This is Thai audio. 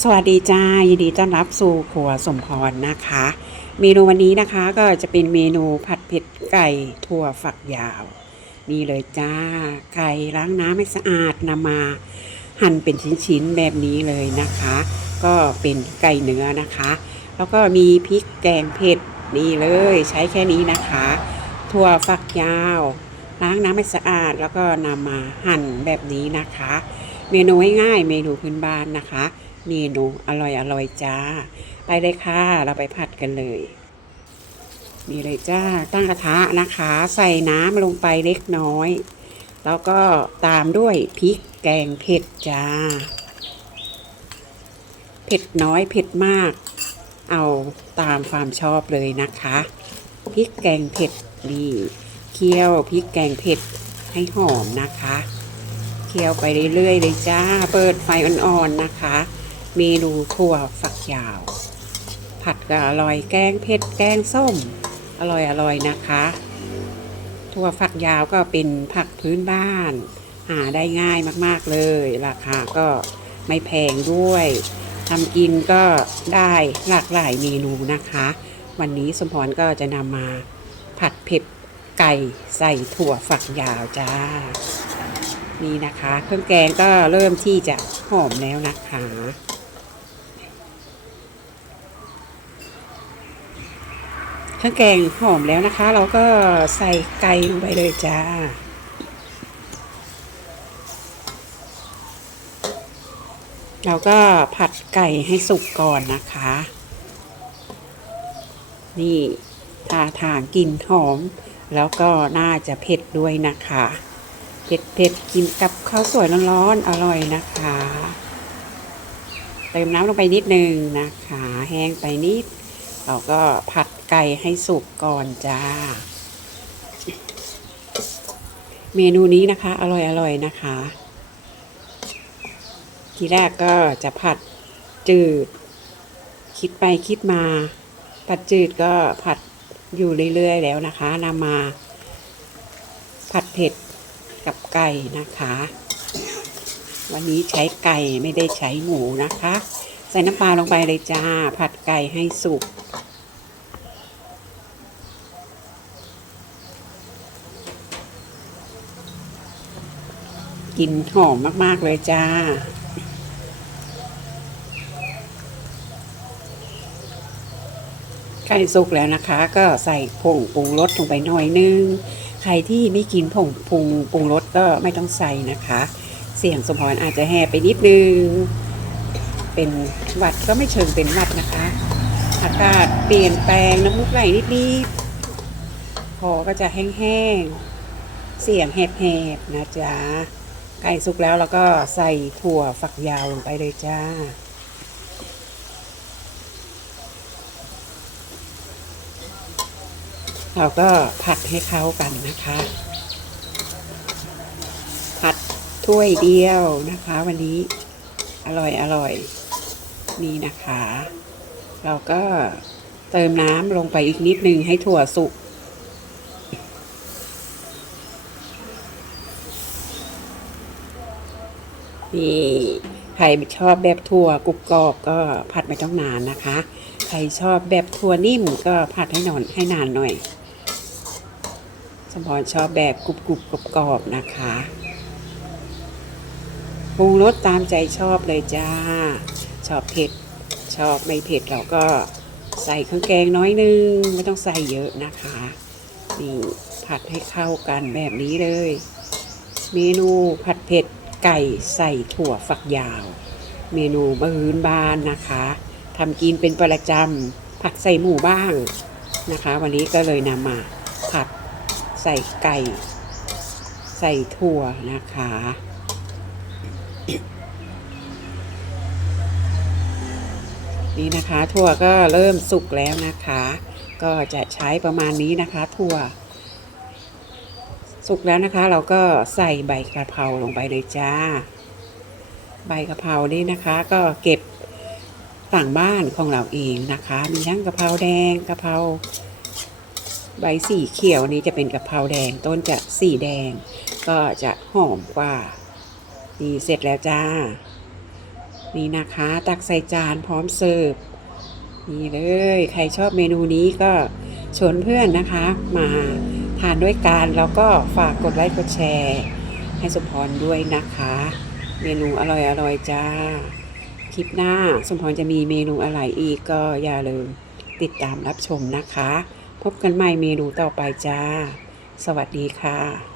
สวัสดีจ้ายินดีต้อนรับสู่ครัวสมพรนะคะ เมนูวันนี้นะคะก็จะเป็นเมนูผัดเผ็ดไก่ถั่วฝักยาว นี่เลยจ้า ไก่ล้างน้ำให้สะอาดนำมาหั่นเป็นชิ้นๆแบบนี้เลยนะคะ ก็เป็นไก่เนื้อนะคะ แล้วก็มีพริกแกงเผ็ดนี่เลยใช้แค่นี้นะคะ ถั่วฝักยาว ล้างน้ำให้สะอาดแล้วก็นำมาหั่นแบบนี้นะคะ เมนูง่ายๆเมนูพื้นบ้านนะคะ เมนูอร่อยอร่อยจ้า ไปเลยค่ะ เราไปผัดกันเลย นี่เลยจ้า ตั้งกระทะนะคะ ใส่น้ำลงไปเล็กน้อย แล้วก็ตามด้วยพริกแกงเผ็ดจ้า เผ็ดน้อยเผ็ดมาก เอาตามความชอบเลยนะคะพริกแกงเผ็ดนี่เคี่ยวพริกแกงเผ็ดให้หอมนะคะ เคี่ยวไปเรื่อยๆเลยจ้า เปิดไฟอ่อนๆนะคะ เมนูถั่วฝักยาว ผัดก็อร่อยแกงเผ็ดแกงส้ม อร่อยอร่อยนะคะถั่วฝักยาวก็เป็นผักพื้นบ้าน หาได้ง่ายมากๆเลย ราคาก็ไม่แพงด้วยทำกินก็ได้หลากหลายเมนูนะคะ วันนี้สมพรก็จะนำมาผัดเผ็ดไก่ใส่ถั่วฝักยาวจ้า นี่นะคะ เครื่องแกงก็เริ่มที่จะหอมแล้วนะคะ เครื่องแกงหอมแล้วนะคะ เราก็ใส่ไก่ลงไปเลยจ้าเราก็ผัดไก่ให้สุกก่อนนะคะ นี่ท่าทางกลิ่นหอม แล้วก็น่าจะเผ็ดด้วยนะคะ เผ็ดเผ็ดๆกินกับข้าวสวยร้อนๆอร่อยนะคะ เติมน้ำลงไปนิดนึงนะคะ แห้งไปนิด เราก็ผัด ไก่ให้สุกก่อนจ้า เมนูนี้นะคะ อร่อยอร่อยนะคะ ทีแรกก็จะผัดจืด คิดไปคิดมา ผัดจืดก็ผัดอยู่เรื่อยๆแล้วนะคะนำมา ผัดเผ็ดกับไก่นะคะ วันนี้ใช้ไก่ไม่ได้ใช้หมูนะคะ ใส่น้ำปลาลงไปเลยจ้า ผัดไก่ให้สุก กลิ่นหอมมาก ๆ เลยจ้า ไก่สุกแล้วนะคะ ก็ใส่ผงปรุงรสลงไปหน่อยนึง ใครที่ไม่กินผงปรุงปรุงรสก็ไม่ต้องใส่นะคะ เสียงสมพรอาจจะแห่ไปนิดนึง เป็นหวัดก็ไม่เชิงเป็นหวัดนะคะ อากาศเปลี่ยนแปลงน้ำมูกไหลนิดๆคอก็จะแห้งๆเสียงแหบๆนะจ๊ะ ไก่สุกแล้วเราก็ใส่ถั่วฝักยาวลงไปเลยจ้า เราก็ผัดให้เข้ากันนะคะ ผัดถ้วยเดียวนะคะ วันนี้อร่อยอร่อยนี่นะคะ เราก็เติมน้ำลงไปอีกนิดนึงให้ถั่วสุก นี่ ใครชอบแบบถั่วกรุบกรอบก็ผัดไม่ต้องนานนะคะ ใครชอบแบบถั่วนิ่มก็ผัดให้นอนให้นานหน่อยสมพรชอบแบบกรุบกรุบกรอบกรอบๆนะคะปรุงรสตามใจชอบเลยจ้า ชอบเผ็ด ชอบไม่เผ็ดเราก็ใส่เครื่องแกงน้อยนึง ไม่ต้องใส่เยอะนะคะนี่ผัดให้เข้ากันแบบนี้เลย เมนูผัดเผ็ด ไก่ใส่ถั่วฝักยาว เมนูบื้นบ้านนะคะทำกินเป็นประจำผัดใส่หมูบ้างนะคะ วันนี้ก็เลยนำมาผัดใส่ไก่ ใส่ถั่วนะคะนี่นะคะถั่วก็เริ่มสุกแล้วนะคะ ก็จะใช้ประมาณนี้นะคะถั่ว สุกแล้วนะคะเราก็ใส่ใบกระเพราลงไปเลยจ้า ใบกระเพรานี่นะคะ ก็เก็บต่างบ้านของเราเองนะคะ มีทั้งกระเพราแดงกระเพราใบสีเขียวนี้จะเป็นกะเพราแดงต้นจะสีแดง ก็จะหอมกว่า นี่เสร็จแล้วจ้า นี่นะคะ ตักใส่จานพร้อมเสิร์ฟนี่เลย ใครชอบเมนูนี้ก็ชวนเพื่อนนะคะมา ทานด้วยกันแล้วก็ฝากกดไลค์กดแชร์ ให้สมพรด้วยนะคะ เมนูอร่อยอร่อยจ้า คลิปหน้าสมพรจะมีเมนูอะไรอีกก็อย่าลืมติดตามรับชมนะคะ พบกันใหม่เมนูต่อไปจ้า สวัสดีค่ะ